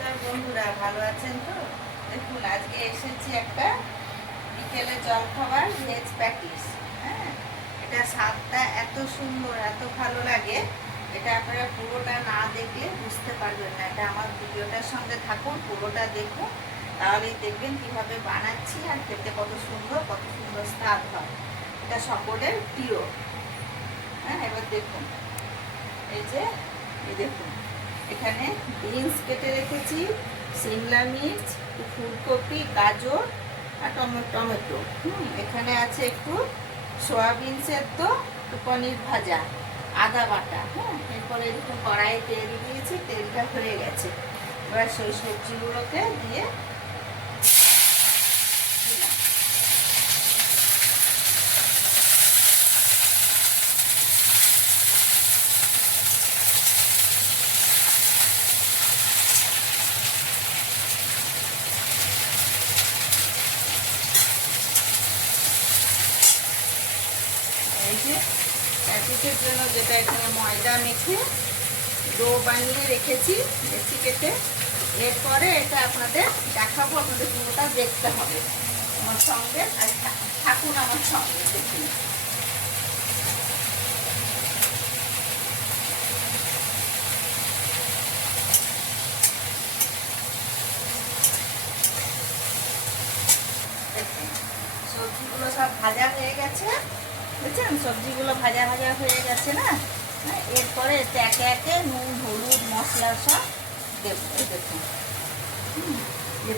নমস্কার বন্ধুরা, ভালো আছেন তো? দেখুন, আজকে এসেছি একটা বিকেলে জলখাবার ভেজ প্যাটিস। হ্যাঁ, এটা স্বাদটা এত সুন্দর, এত ভালো লাগে। এটা আপনারা পুরোটা না দেখলে বুঝতে পারবেন না। এটা আমার ভিডিওটার সঙ্গে থাকুন, পুরোটা দেখুন, তাহলেই দেখবেন কিভাবে বানাচ্ছি আর খেতে কত সুন্দর স্বাদ হয়। এটা সকলের প্রিয়। হ্যাঁ, এবার দেখুন, এই যে দেখুন, এখানে বিনস কেটে রেখেছি, সিমলা মির্চ, ফুলকপি, গাজর আর টমেটো। এখানে আছে একটু সয়াবিন সেদ্ধ, একটু পনির ভাজা, আদা বাটা। এরপরে এরকম কড়াইয়ে তেল দিয়েছি, তেলটা হয়ে গেছে। এবার সেই সবজিগুলোকে দিয়ে এই যে প্যাটিসের জন্য যেটা এখানে ময়দা মেখে ডো বানিয়ে রেখেছি লেচি কেটে। এরপরে এটা আপনাদের দেখাবো, আপনাদের পুরোটা দেখতে হবে আমার সঙ্গে, আর থাকুন আমার সঙ্গে দেখুন। সবজিগুলো সব ভাজা হয়ে গেছে, বুঝছেন? সবজিগুলো ভাজা ভাজা হয়ে গেছে না? এরপরে একে একে নুন, হলুদ, মশলা সব দেবো। এই দেখুন,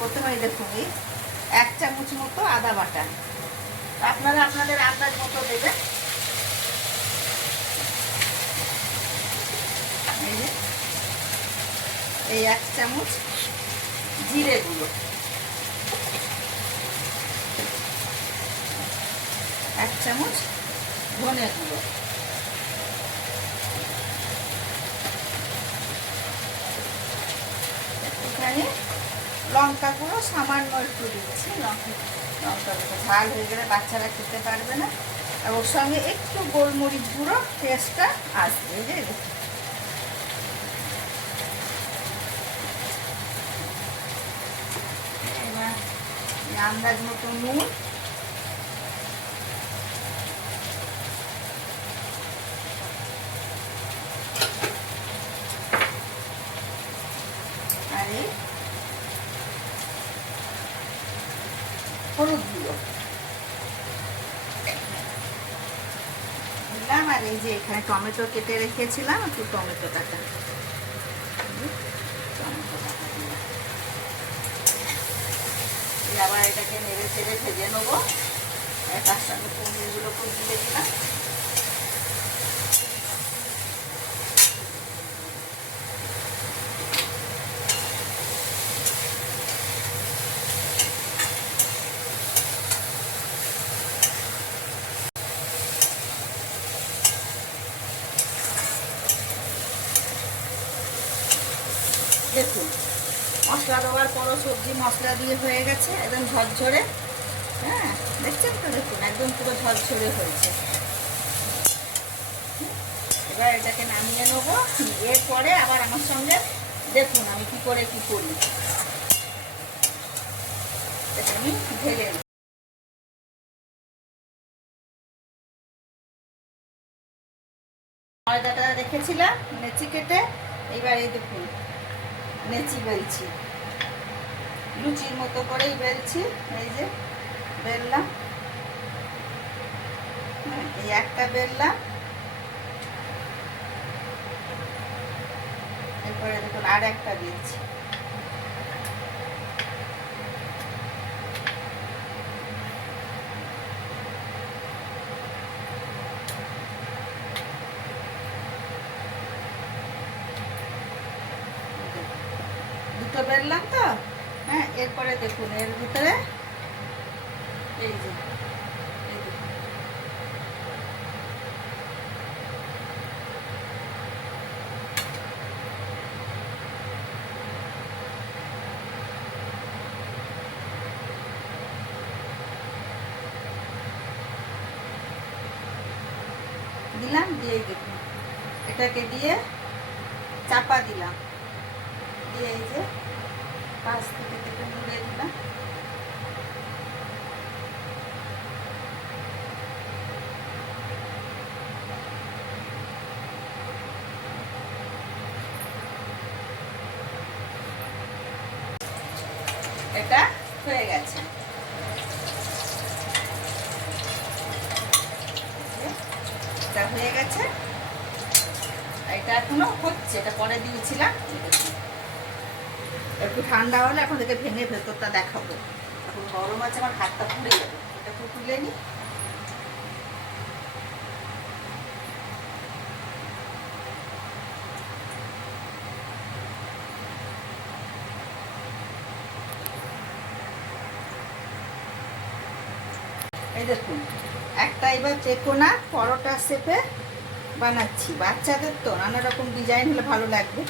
প্রথমে দেখুন এই 1 চামচ মতো আদা বাটা। আপনারা আপনাদের আন্দাজ মতো দেবেন। এই 1 চামচ জিরে গুঁড়ো, 1 চামচ ধনে গুঁড়ো, এখানে লঙ্কা গুঁড়ো সামান্য একটু দিচ্ছি। লঙ্কা গুঁড়ো ঝাল হয়ে গেলে বাচ্চারা খেতে পারবে না। আর ওর সঙ্গে একটু গোলমরিচ গুঁড়ো, টেস্টটা আসবে। এবার আন্দাজ মতো নুন, আর এই হলুদ গুঁড়ো দিলাম। আর এই যে এখানে টমেটো কেটে রেখেছিলাম, একটু টমেটো কাটা দিলাম। আবার এটাকে নেড়ে চেড়ে ভেজে নেবো। তার সঙ্গে পনিরগুলোকে দিয়ে দিলাম। দেখুন, মশলা দেওয়ার পরও সবজি মশলা দিয়ে হয়ে গেছে, একদম ঝরঝরে। হ্যাঁ, দেখছেন তো? দেখুন, একদম পুরো ঝরঝরে হয়েছে। এবার এটাকে নামিয়ে নেবো। এরপরে আবার আমার সঙ্গে দেখুন আমি কি করি। এটা আমি ঢেলে নেব। ময়দাটা রেখেছিলাম নেচি কেটে, এবার এই দেখুন নেচি বেলছি, লুচির মতো করেই বেলছি। এই যে বেললাম, এই একটা বেললাম। এরপরে দেখুন আর একটা দিচ্ছি। দুটো বেললাম তো। হ্যাঁ, এরপরে দেখুন এর ভিতরে এই যে দিলাম, দিয়ে দেখুন এটাকে দিয়ে চাপা দিলাম, দিয়ে এই যে পাশ থেকে মুড়ে দিলাম। এটা হয়ে গেছে। এটা হয়ে গেছে, এটা এখনো হচ্ছে, এটা পরে দিয়েছিলাম। একটু ঠান্ডা হলে এখন থেকে ভেঙে ভেতরটা দেখাবো। এখন গরম আছে, আমার হাতটা পুড়ে যাবে। এটা একটু তুলে নি। এই দেখুন, একটা এবার তেকোনা পরোটা শেপে বানাচ্ছি। বাচ্চাদের তো নানা রকম ডিজাইন হলে ভালো লাগবে।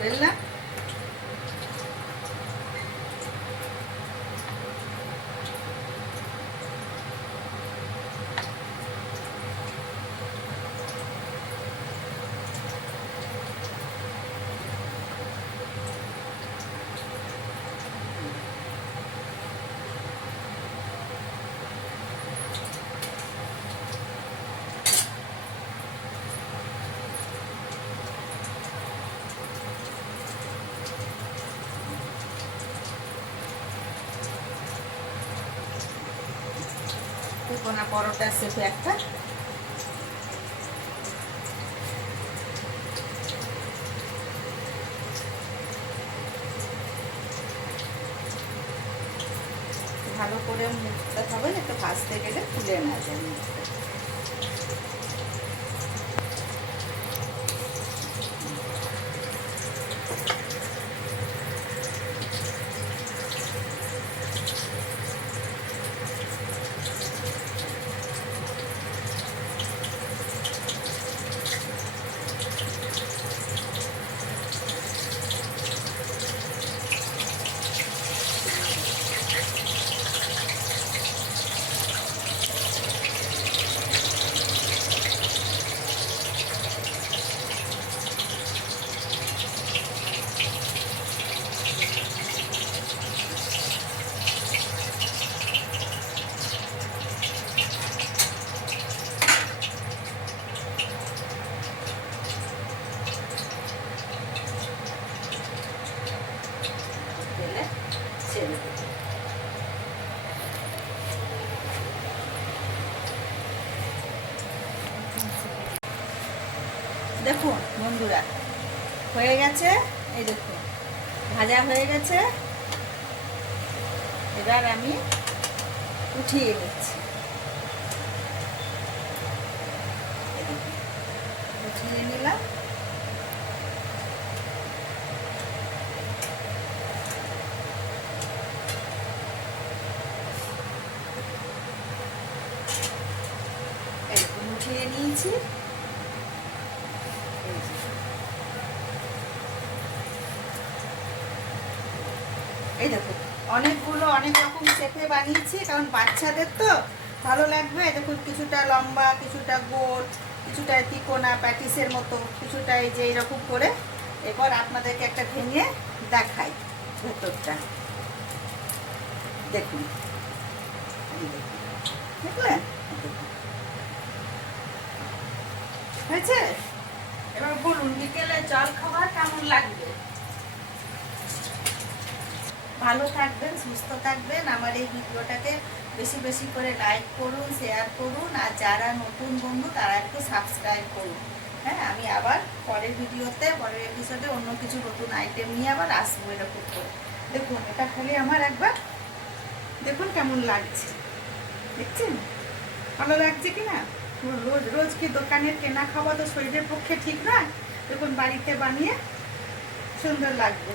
বুঝলাম। তেকোনা পরোটা শেপে একটা ভালো করে মুখতে হবে, একটু ভাজতে গেলে তুলে না যায় মুখতে। দেখুন বন্ধুরা, হয়ে গেছে। এই দেখুন ভাজা হয়ে গেছে। এবার আমি উঠিয়ে নিচ্ছি। উঠিয়ে নিলাম। এরকম উঠিয়ে নিয়েছি। এই দেখুন অনেকগুলো অনেক রকম শেপে বানিয়েছি, কারণ বাচ্চাদের তো ভালো লাগবে। দেখুন কিছুটা লম্বা, কিছুটা গোল, কিছুটা তিকোনা প্যাটিসের মতো, কিছুটা এই যে এইরকম করে। এরপর আপনাদেরকে একটা ভেঙে দেখাই ভেতরটা। দেখুন দেখলেন, হয়েছে। এবার বলুন বিকেলে জল খাবার কেমন লাগবে। ভালো থাকবেন, সুস্থ থাকবেন। আমার এই ভিডিওটাকে বেশি বেশি করে লাইক করুন, শেয়ার করুন, আর যারা নতুন বন্ধু তারা একটু সাবস্ক্রাইব করুন। হ্যাঁ, আমি আবার পরের ভিডিওতে, পরের এপিসোডে অন্য কিছু নতুন আইটেম নিয়ে আবার আসবো এরকম করে। দেখুন এটা খালি আমার একবার দেখুন কেমন লাগছে। দেখছেন ভালো লাগছে কি না? রোজ রোজ কি দোকানের কেনা খাওয়া তো শরীরের পক্ষে ঠিক নয়। দেখুন বাড়িতে বানিয়ে সুন্দর লাগবে।